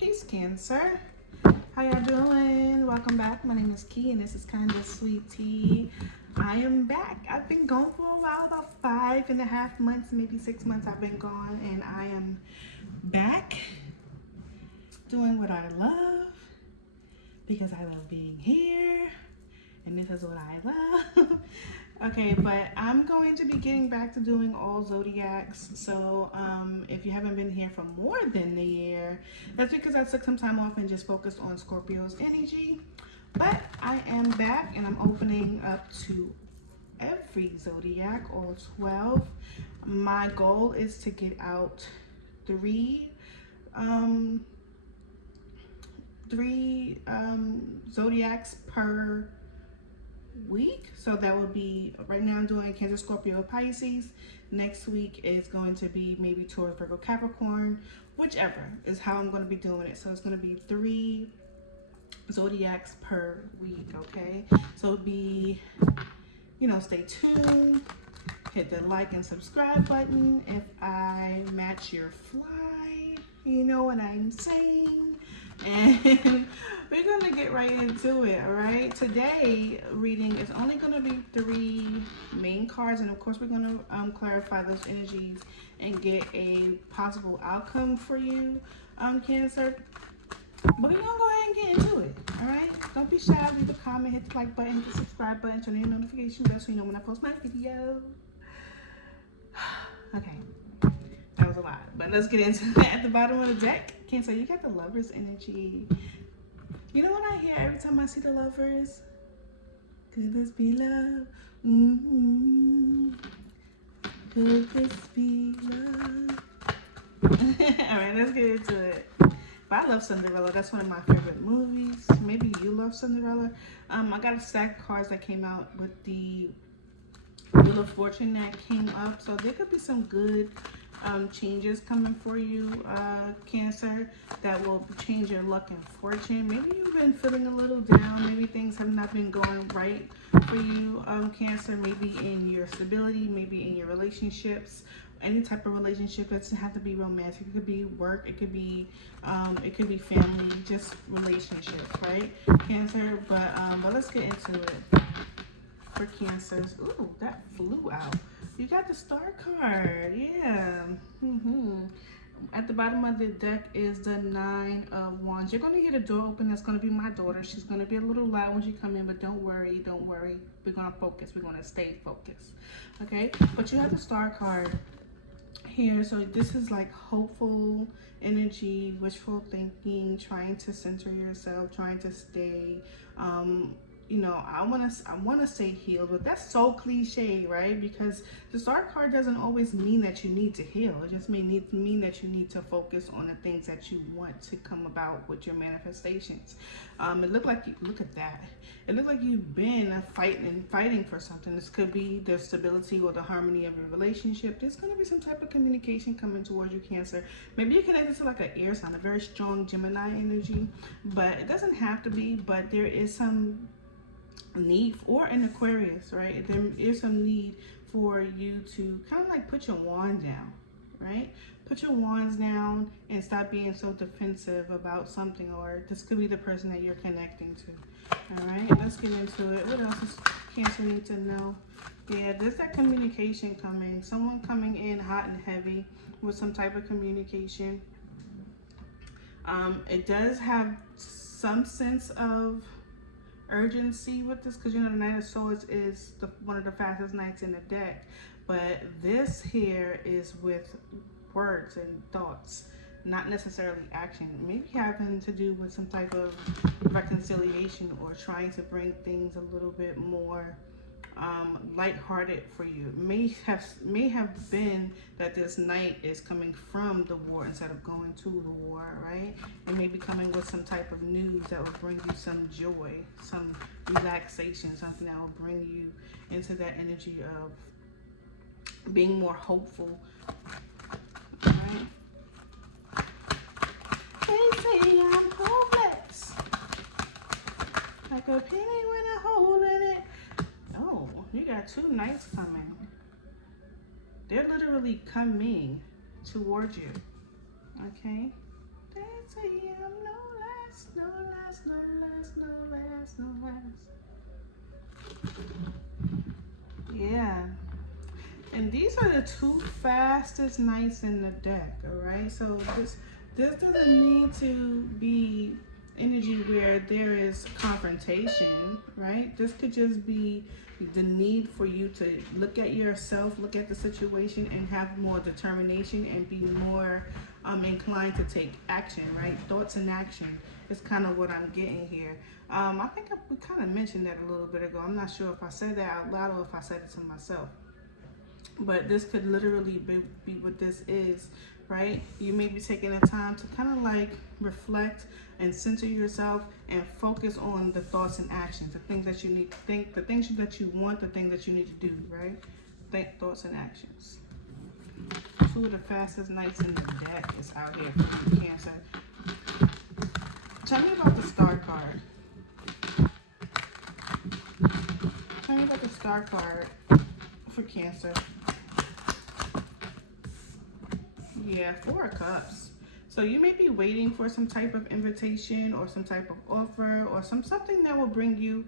Peace, Cancer. How y'all doing? Welcome back. My name is Key, and this is Kinda Sweet Tea. I am back. I've been gone for a while, about 5.5 months, maybe 6 months. I've been gone, and I am back doing what I love because I love being here, and this is what I love. Okay, but I'm going to be getting back to doing all zodiacs. So if you haven't been here for more than a year, that's because I took some time off and just focused on Scorpio's energy. But I am back and I'm opening up to every zodiac, all 12. My goal is to get out three um, zodiacs per week. So that would be, right now I'm doing Cancer, Scorpio, Pisces. Next week is going to be maybe Taurus, Virgo, Capricorn, whichever is how I'm going to be doing it. So it's going to be 3 zodiacs per week. Okay, so be, stay tuned, hit the like and subscribe button if I match your fly, you know what I'm saying. And we're going to get right into it. All right, today reading is only going to be 3 main cards, and of course we're going to clarify those energies and get a possible outcome for you, Cancer. But we're going to go ahead and get into it. All right, don't be shy. Leave a comment, hit the like button, hit the subscribe button, turn on your notification bell so you know when I post my video. Okay, that was a lot, but let's get into it. At the bottom of the deck, Cancer, you got the Lovers energy. You know what I hear every time I see the Lovers? Could this be love? Could this be love? All right, let's get into it. But I love Cinderella. That's one of my favorite movies. Maybe you love Cinderella. I got a stack of cards that came out with the Wheel of Fortune that came up, so there could be some good changes coming for you, Cancer, that will change your luck and fortune. Maybe you've been feeling a little down. Maybe things have not been going right for you, Cancer. Maybe in your stability, maybe in your relationships. Any type of relationship. It doesn't have to be romantic. It could be work. It could be family. Just relationships, right, Cancer? But let's get into it. For Cancers. Ooh, that flew out. You got the Star card. Yeah. At the bottom of the deck is the 9 of Wands. You're going to hear the door open. That's going to be my daughter. She's going to be a little loud when she come in, but don't worry. Don't worry. We're going to focus. We're going to stay focused. Okay? But you have the Star card here. So this is like hopeful energy, wishful thinking, trying to center yourself, trying to stay I want to say healed, but that's so cliche, right? Because the Star card doesn't always mean that you need to heal. It just mean that you need to focus on the things that you want to come about with your manifestations. It looked like look at that. It looked like you've been fighting for something. This could be the stability or the harmony of your relationship. There's going to be some type of communication coming towards you, Cancer. Maybe you're connected to like an air sign, a very strong Gemini energy, but it doesn't have to be. But there is some need, or an Aquarius, right? There is some need for you to kind of like put your wand down, right? Put your wands down and stop being so defensive about something, or this could be the person that you're connecting to. All right, let's get into it. What else does Cancer need to know? Yeah, there's that communication coming. Someone coming in hot and heavy with some type of communication. It does have some sense of urgency with this, because the Knight of Swords is one of the fastest knights in the deck, but this here is with words and thoughts, not necessarily action. Maybe having to do with some type of reconciliation or trying to bring things a little bit more lighthearted for you. May have been that this knight is coming from the war instead of going to the war, right? And maybe coming with some type of news that will bring you some joy, some relaxation, something that will bring you into that energy of being more hopeful. All right? They say I'm hopeless, like a penny with a hole in it. Oh, you got 2 knights coming. They're literally coming towards you. Okay? That's Say I'm no less, no less, no less, no less, no less. Yeah. And these are the two fastest knights in the deck, alright? So this doesn't need to be energy where there is confrontation, right? This could just be the need for you to look at yourself, look at the situation, and have more determination and be more inclined to take action, right? Thoughts and action is kind of what I'm getting here. I think we kind of mentioned that a little bit ago. I'm not sure if I said that out loud or if I said it to myself. But this could literally be what this is, right? You may be taking the time to kind of like reflect and center yourself and focus on the thoughts and actions, the things that you need to think, the things that you want, the things that you need to do, right? Think, thoughts, and actions. Two of the fastest knights in the deck is out here for Cancer. Tell me about the Star card. Tell me about the Star card for Cancer. Yeah, 4 of Cups. So you may be waiting for some type of invitation or some type of offer or something that will bring you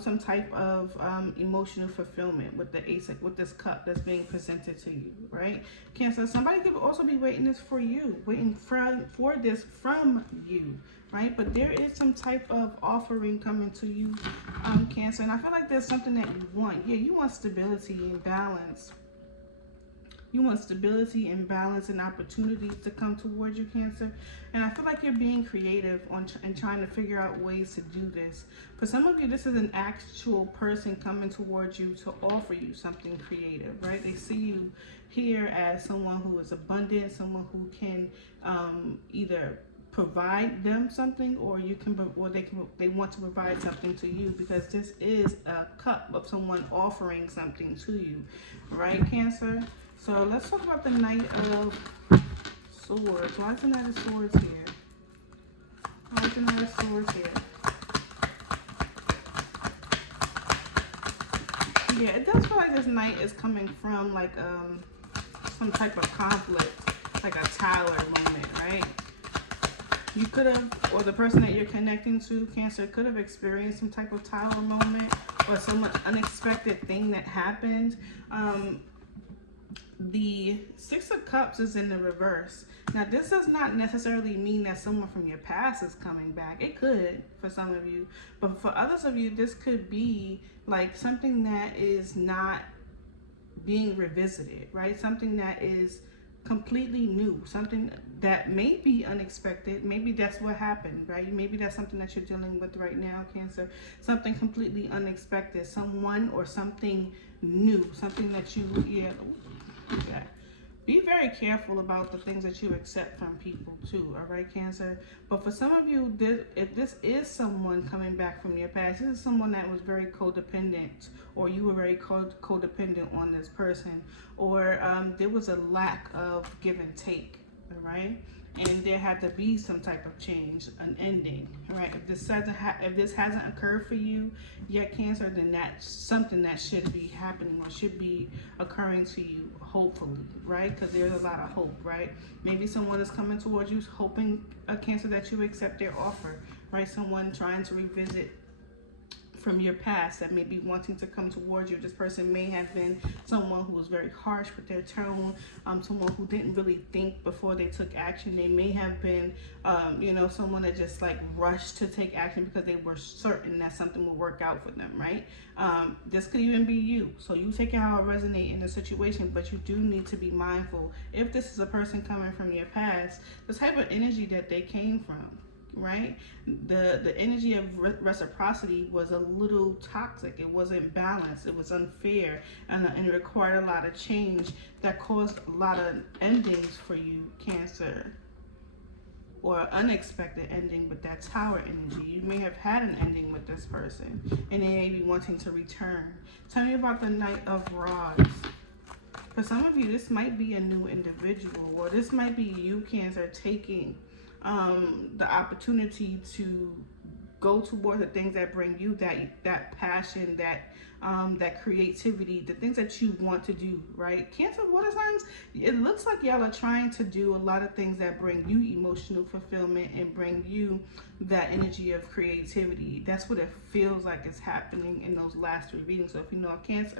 some type of emotional fulfillment with the ace, with this cup that's being presented to you, right? Cancer, somebody could also be waiting this for you, waiting for this from you, right? But there is some type of offering coming to you, Cancer, and I feel like there's something that you want. Yeah, you want stability and balance. You want stability and balance and opportunities to come towards you, Cancer. And I feel like you're being creative and trying to figure out ways to do this. For some of you, this is an actual person coming towards you to offer you something creative, right? They see you here as someone who is abundant, someone who can either provide them something, or they want to provide something to you, because this is a cup of someone offering something to you, right, Cancer? So let's talk about the Knight of Swords. Why is the Knight of Swords here? Why is the Knight of Swords here? Yeah, it does feel like this Knight is coming from like some type of conflict, like a tower moment, right? You could have, or the person that you're connecting to, Cancer, could have experienced some type of tower moment or some unexpected thing that happened. The 6 of Cups is in the reverse. Now, this does not necessarily mean that someone from your past is coming back. It could for some of you, but for others of you, this could be like something that is not being revisited, right? Something that is completely new, something that may be unexpected. Maybe that's what happened, right? Maybe that's something that you're dealing with right now, Cancer. Something completely unexpected, someone or something new, something that you, yeah. Be very careful about the things that you accept from people too, all right, Cancer? But for some of you, if this is someone coming back from your past, this is someone that was very codependent, or you were very codependent on this person, or there was a lack of give and take, all right? And there had to be some type of change, an ending, right? If this hasn't occurred for you yet, Cancer, then that's something that should be happening or should be occurring to you, hopefully, right? Because there's a lot of hope, right? Maybe someone is coming towards you hoping, Cancer, that you accept their offer, right? Someone trying to revisit from your past that may be wanting to come towards you. This person may have been someone who was very harsh with their tone, someone who didn't really think before they took action. They may have been, someone that just like rushed to take action because they were certain that something would work out for them, right? This could even be you. So you take it how it resonates in the situation, but you do need to be mindful. If this is a person coming from your past, the type of energy that they came from, right? The energy of reciprocity was a little toxic. It wasn't balanced. It was unfair, and it required a lot of change that caused a lot of endings for you, Cancer, or unexpected ending with that Tower energy. You may have had an ending with this person, and they may be wanting to return. Tell me about the Knight of Rods. For some of you, this might be a new individual, or this might be you, Cancer, taking the opportunity to go toward the things that bring you that passion, that that creativity, the things that you want to do, right? Cancer water signs, it looks like y'all are trying to do a lot of things that bring you emotional fulfillment and bring you that energy of creativity. That's what it feels like is happening in those last 3 readings. So if you know a Cancer,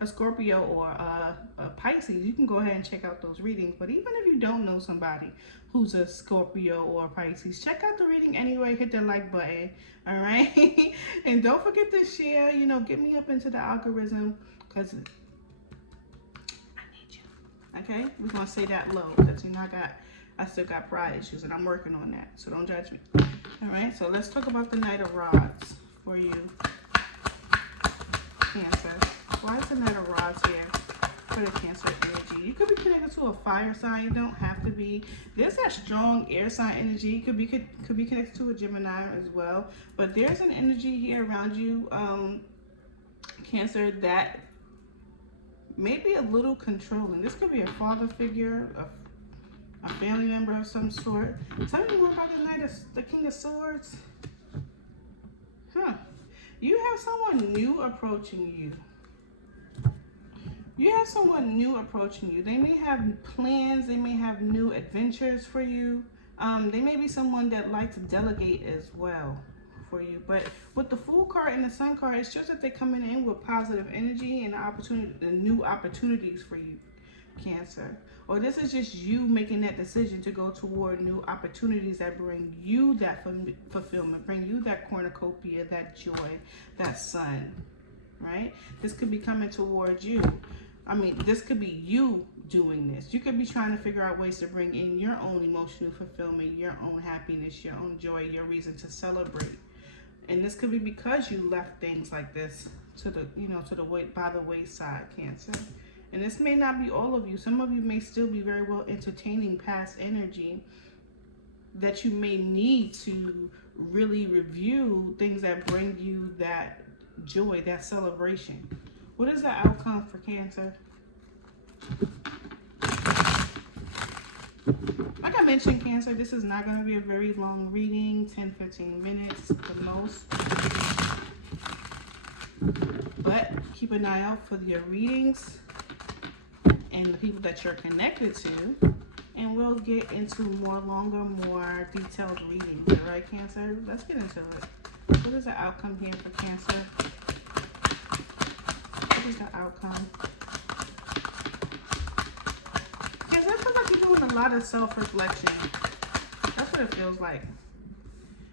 a Scorpio or a Pisces, you can go ahead and check out those readings. But even if you don't know somebody who's a Scorpio or a Pisces, check out the reading anyway. Hit the like button, all right? And don't forget to share, get me up into the algorithm, because I need you, okay? We're going to say that low, because I still got pride issues, and I'm working on that, so don't judge me. All right, so let's talk about the Knight of Rods for you, Cancer. Why is the Knight of Rods here for the Cancer energy? You could be connected to a fire sign. You don't have to be. There's that strong air sign energy. Could be connected to a Gemini as well. But there's an energy here around you, Cancer, that may be a little controlling. This could be a father figure, a family member of some sort. Tell me more about the King of Swords. You have someone new approaching you. You have someone new approaching you. They may have plans. They may have new adventures for you. They may be someone that likes to delegate as well for you. But with the Fool card and the Sun card, it's just that they're coming in with positive energy and new opportunities for you, Cancer. Or this is just you making that decision to go toward new opportunities that bring you that fulfillment, bring you that cornucopia, that joy, that sun, right? This could be coming towards you. This could be you doing this. You could be trying to figure out ways to bring in your own emotional fulfillment, your own happiness, your own joy, your reason to celebrate. And this could be because you left things like this by the wayside, Cancer. And this may not be all of you. Some of you may still be very well entertaining past energy that you may need to really review things that bring you that joy, that celebration. What is the outcome for Cancer? Like I mentioned, Cancer, this is not going to be a very long reading, 10-15 minutes the most. But keep an eye out for your readings and the people that you're connected to, and we'll get into more detailed readings. All right, Cancer? Let's get into it. What is the outcome here for Cancer? What is the outcome? Cancer, it feels like you're doing a lot of self-reflection. That's what it feels like.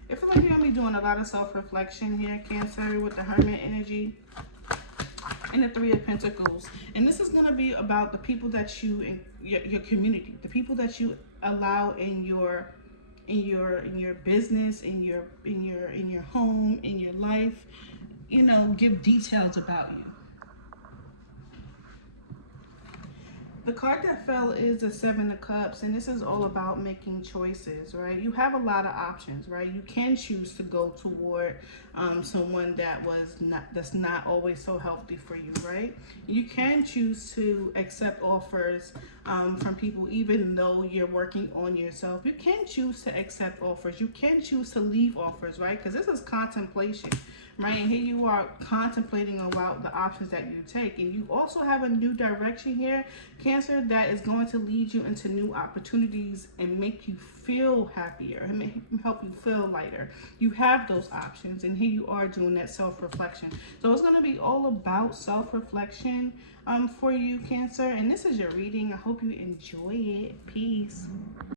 It feels like you're going to be doing a lot of self-reflection here, Cancer, with the Hermit energy and the Three of Pentacles. And this is going to be about the people that you, your community, the people that you allow in your business, in your home, in your life, give details about you. The card that fell is the Seven of Cups, and this is all about making choices, right? You have a lot of options, right? You can choose to go toward someone that's not always so healthy for you, right? You can choose to accept offers from people even though you're working on yourself. You can choose to accept offers. You can choose to leave offers, right? Because this is contemplation. Right, and here you are contemplating about the options that you take, and you also have a new direction here, Cancer, that is going to lead you into new opportunities and make you feel happier and help you feel lighter. You have those options, and here you are doing that self-reflection. So it's going to be all about self-reflection for you, Cancer, and this is your reading. I hope you enjoy it. Peace.